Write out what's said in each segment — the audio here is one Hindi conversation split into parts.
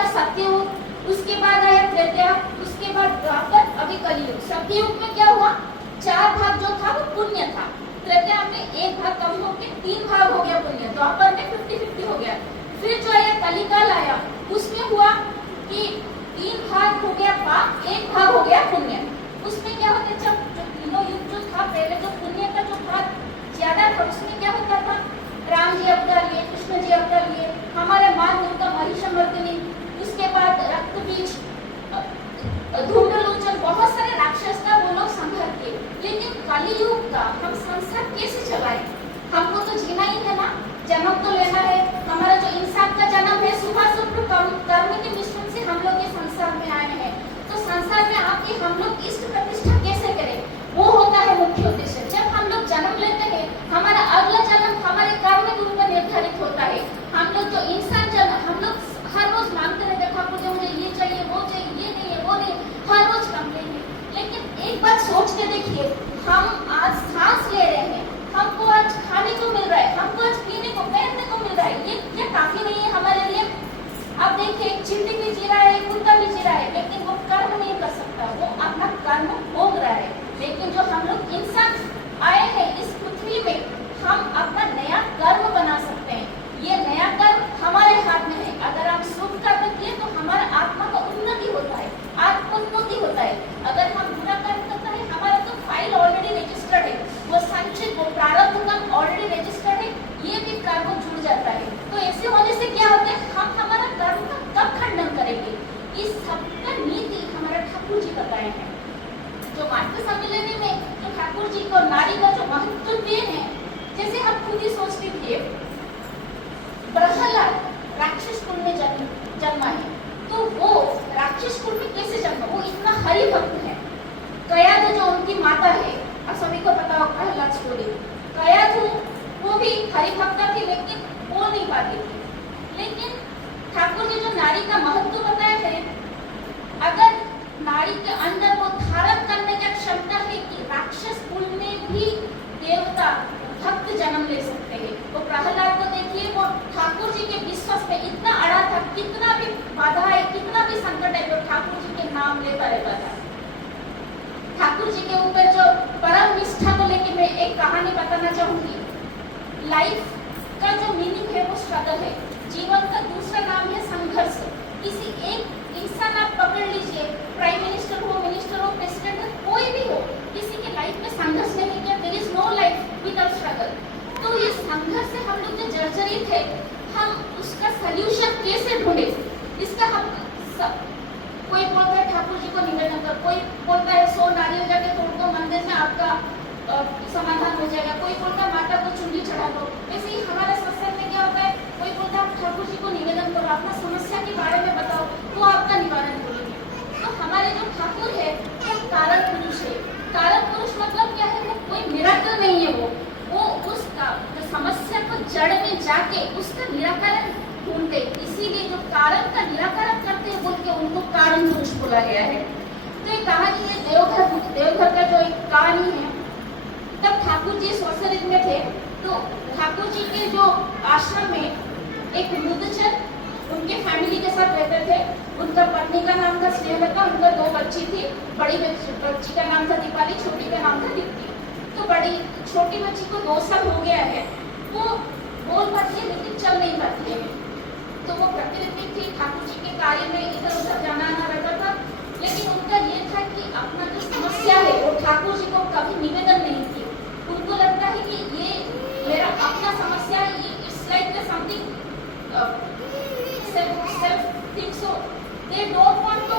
था सत्ययुग, उसके बाद आया त्रेता, उसके बाद द्वापर, अभी कलयुग। सत्ययुग में क्या हुआ, 4 भाग जो था वो पुण्य था, त्रेता में 1 भाग कम होकर 3 भाग हो गया पुण्य, द्वापर में 50-50 हो गया। फिर जो आया कलिकाल आया, उसमें हुआ कि 3 भाग हो गया पाप, 1 भाग हो गया पुण्य। उसमें क्या होता, जब जो तीनों युग जो था पहले, जो पुण्य का जो भाग ज्यादा था, उसमें क्या होता था, राम जी अवतार लिए, कृष्ण जी अवतार लिए, हमारे माँ दुर्गा महिषमर्दिनी, उसके बाद रक्त बीज, धूम्रलोचन, बहुत सारे राक्षस का वो लोग संहार किए। लेकिन कलियुग का हम संसार कैसे चलाएं, हमको तो जीना ही है ना, जन्म तो लेना है, हमारा जो इंसान का जन्म है सुबह शुक्र कर्म के मिश्रण से हम लोग ये संसार में आए हैं। तो संसार में आके हम लोग इष्ट प्रतिष्ठा कैसे करें, वो होता है मुख्य उद्देश्य। जब हम लोग जन्म लेते हैं, हमारा अगला जन्म हमारे कर्म के ऊपर निर्धारित होता है। हम लोग जो इंसान जन्म, हम लोग हर रोज मांगते रहते हैं, ठाकुर जी मुझे ये चाहिए, वो चाहिए, ये नहीं है, वो नहीं, हर रोज कंप्लेन है। लेकिन एक बात सोच के देखिए, हम आज सांस ले रहे हैं, हमको आज खाने को मिल रहा है, हमको आज पीने को, पहनने को मिल रहा है, ये काफी नहीं है हमारे लिए? अब देखिए, चिंटी भी जी रहा है, कुत्ता भी जी रहा है, लेकिन वो कर्म नहीं कर सकता, वो अपना कर्म भोग रहा है। लेकिन जो हम लोग इंसान आए हैं इस पृथ्वी में, हम अपना नया कर्म बना सकते हैं। ये नया कर्म हमारे हाथ में है। अगर हम शुभ कर्म किए तो हमारा आत्मा का उन्नति होता है, आत्मोन्नति होता है। अगर हम बुरा कर्म करते हैं, हमारा तो फाइल ऑलरेडी रजिस्टर्ड है, वो संचित, वो प्रारब्ध कर्म ऑलरेडी रजिस्टर्ड है, ये भी कर्म जुड़ जाता है। तो ऐसे होने से क्या होता है, हम हमारा कर्म का कब खंडन करेंगे? इस सबका नीति हमारा ठाकुर जी बताए हैं। जो मातृ सम्मेलन में जो ठाकुर जी को नारी का जो महत्व दिए हैं, जैसे हम खुद ही सोचते थे, प्रहलाद राक्षस कुल में जन्मा है, तो वो राक्षस कुल में कैसे जन्मा? वो इतना हरि भक्त है। कयाधु जो उनकी माता है, आप सभी को पता होगा प्रहलाद स्टोरी, कयाधु वो भी हरि भक्त थी, लेकिन बोल नहीं पाती थी। लेकिन ठाकुर जी जो नारी का महत्व बताया है, अगर नारी के अंदर वो धारण करने की क्षमता है कि राक्षस कुल में भी देवता भक्त जन्म ले सकते हैं, तो प्रहलाद को देखिए, वो ठाकुर जी के विश्वास में इतना अड़ा था, कितना भी बाधा है, कितना भी संकट है, तो ठाकुर जी के नाम लेता रहता था। ठाकुर जी के ऊपर जो परम निष्ठा को लेकर मैं एक कहानी बताना चाहूंगी। लाइफ का जो मीनिंग है वो स्ट्रगल है, जीवन का दूसरा नाम है संघर्ष। किसी एक इंसान आप पकड़ लीजिए, प्राइम मिनिस्टर हो, मिनिस्टर हो, प्रेसिडेंट हो, कोई भी हो, किसी के लाइफ में संघर्ष नहीं किया, there is no life without struggle. तो ये संघर्ष से हम लोग जो जर्जरित है, हम उसका सल्यूशन कैसे ढूंढे? इसका हम कोई बोलता है ठाकुर जी को निवेदन कर, कोई बोलता है 100 नारियल जाके तोड़ दो, मंदिर में आपका समाधान हो जाएगा, कोई बोलता है माता को चुंडी चढ़ा दो। वैसे ही हमारे सत्संग में क्या होता है, कोई बोलता है ठाकुर जी को निवेदन करो, अपना समस्या के बारे में बताओ, तो आपका निवारण करेंगे। तो हमारे जो ठाकुर है वो कारण पुरुष है। कारण पुरुष मतलब क्या है, वो कोई मिराकल नहीं है, वो उसका जो समस्या को जड़ में जाके उसका निराकरण ढूंढते, इसीलिए जो कारण का निराकरण करते हैं बोल के उनको कारण पुरुष बोला गया है। तो एक कहानी है देवघर का जो एक कहानी है, तब ठाकुर जी सौसरित में थे, तो ठाकुर जी के जो आश्रम में एक वृद्धजन उनके फैमिली के साथ रहते थे। उनका पत्नी का नाम था स्नेहलता, उनका 2 बच्ची थी, बड़ी बच्ची का नाम था दीपाली, छोटी का नाम था दीप्ति। तो बड़ी छोटी बच्ची को 2 साल हो गया है, वो बोल पाती है लेकिन चल नहीं पाती है। तो वो प्रतिनिधि थी, ठाकुर जी के कार्य में इधर उधर जाना आना रहता था, लेकिन उनका ये था कि अपना जो समस्या है वो ठाकुर जी को कभी निवेदन नहीं की। उनको लगता है कि ये मेरा अपना समस्या है, ये it's like something self thing, so they don't want to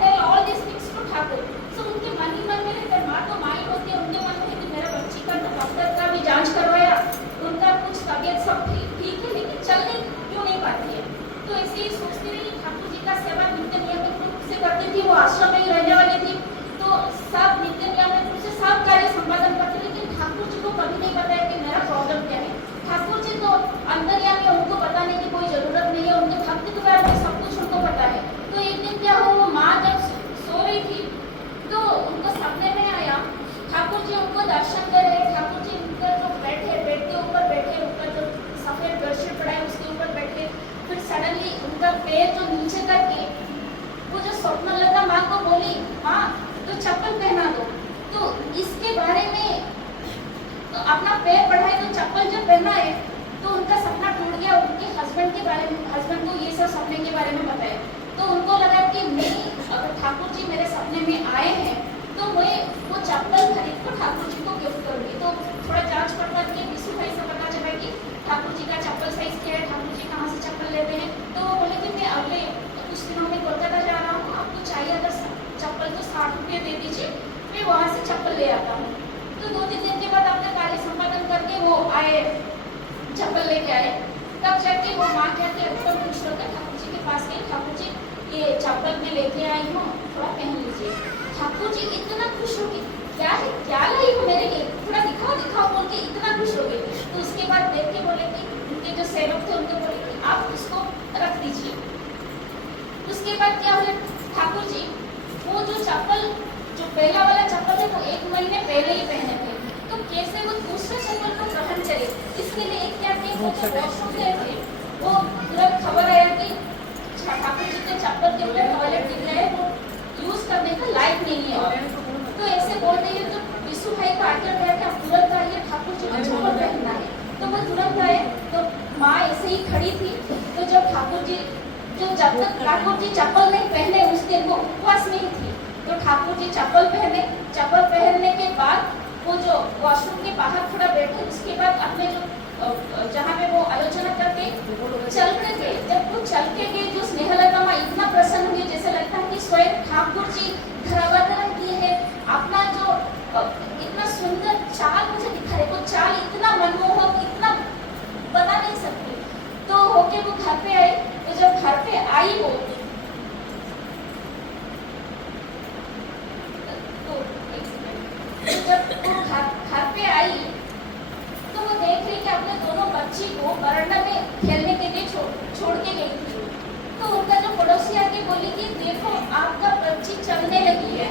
tell all these things to Thakur. so उनके मन ही मन में रहता है, माँ तो माँ ही होती है, उनके मन में है कि मेरा बच्ची का डॉक्टर का भी जांच करवाया, उनका कुछ तबियत सब ठीक है, लेकिन चल नहीं क्यों नहीं पाती है। तो ऐसे ही सोचती रही, ठाकुर जी का सेवा नित्य नियमित रूप से करती थी, वो आश्रम में ही रहने वाली थी, तो सब नित्य नियमित रूप से सब कार्य संपादन करते, लेकिन ठाकुर जी को कभी नहीं बताया कि मेरा प्रॉब्लम क्या है। ठाकुर जी तो अंतर्यामी है, उनको बताने की कोई जरूरत नहीं है, उनके भक्त के बारे में सब कुछ उनको पता है। तो एक दिन क्या हुआ, वो माँ जब सो रही थी तो उनको सपने में आया, ठाकुर जी उनको दर्शन दे रहे, ठाकुर जी उनका जो बेड है, बेड के ऊपर बैठे, उनका जो सफेद बेडशीट पड़ा है उसके ऊपर बैठे, फिर सडनली उनका पैर जो स्वप्नलता माँ को बोली, माँ तो चप्पल पहना दो। तो इसके बारे में तो अपना पैर बढ़ाए तो चप्पल जब पहना है तो उनका सपना टूट गया। उनके हस्बैंड के बारे में, हस्बैंड को ये सब सपने के बारे में बताया। तो उनको लगा कि नहीं, अगर ठाकुर जी मेरे सपने में आए हैं तो मैं वो चप्पल खरीद कर ठाकुर जी को गिफ्ट करूंगी। तो थोड़ा जांच पड़ताल के विशु भाई से पता चला कि ठाकुर जी का चप्पल साइज क्या है, ठाकुर जी कहाँ से चप्पल लेते हैं। तो वो बोले कि मैं अगले कुछ दिनों में कोलकाता जा रहा हूँ, आपको चाहिए अगर चप्पल तो 60 रुपये दे दीजिए, मैं वहाँ से चप्पल ले आता हूँ। तो 2-3 दिन के बाद अपने कार्य संपादन करके वो आए, चप्पल लेके आए। तब जाके वो माँ कहते एकदम खुश होकर ठाकुर जी के पास गई, ठाकुर जी ये चप्पल मैं लेके आई हूँ, थोड़ा पहन लीजिए। ठाकुर जी इतना खुश हो गए, क्या है, क्या लाई हो मेरे लिए, थोड़ा दिखाओ दिखाओ बोल के इतना खुश हो गए। तो उसके बाद देख के बोले कि उनके जो सेवक थे उनको बोले कि आप उसको रख दीजिए। उसके बाद क्या हुआ, ठाकुर जी वो जो चप्पल, जो पहला वाला चप्पल है वो 1 महीने पहले ही पहने थे, तो कैसे वो दूसरे चप्पल को ग्रहण करे। इसके लिए क्या थे, वो जो वॉशरूम गए थे वो तुरंत खबर आया कि ठाकुर जी के चप्पल के ऊपर टॉयलेट दिख रहा है, वो यूज करने का लायक नहीं है। तो ऐसे बोल रही है तो विशु भाई को आज्ञा दिया कि आप तुरंत आइए, ठाकुर जी को चप्पल पहनना है। तो वो तुरंत आए। तो माँ ऐसे ही खड़ी थी। तो जब ठाकुर जी, जब तक ठाकुर जी चप्पल नहीं पहने उस दिन वो उपवास में ही थी। तो ठाकुर जी चप्पल पहने, चप्पल पहनने के बाद वो जो वॉशरूम के बाहर थोड़ा बैठे, उसके बाद अपने जो जहाँ पे वो आलोचना करके चल रहे थे, जब वो चल के गए जो स्नेहलता माँ इतना प्रसन्न हुई जैसे लगता है कि स्वयं ठाकुर जी धरावतरण किए हैं। अपना जो इतना सुंदर चाल मुझे दिखा रहे, वो चाल इतना मनमोहक, इतना बता नहीं सकती। तो होके वो घर पे आई। तो जब घर पे आई वो जब वो घर पे आई तो वो देख रही कि अपने दोनों बच्ची को बरामदा में खेलने के लिए छोड़ के गई थी। तो उनका जो पड़ोसी आके बोली कि देखो आपका बच्ची चलने लगी है।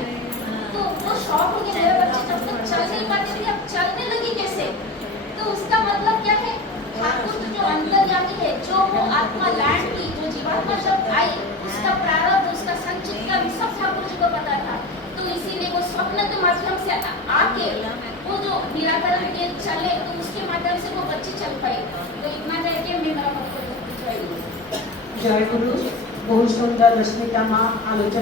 तो वो शॉक हो गया, मेरा बच्ची जब तक चल नहीं पाती थी अब चलने लगी कैसे। तो उसका मतलब क्या है, ठाकुर जो अंतर्यामी है, जो वो आत्मा लैंड की, जो जीवात्मा शब्द आई, उसका प्रारब्ध, उसका संचित कर्म सब ठाकुर जी को पता था। तो इसीलिए वो स्वप्न के माध्यम से आके वो जो निराकरण के चले, तो उसके माध्यम से वो बच्ची चल पाई। तो इतना कह के मैं मेरा वक्तव्य जय गुरु। बहुत सुंदर रश्मिका माँ आलोचना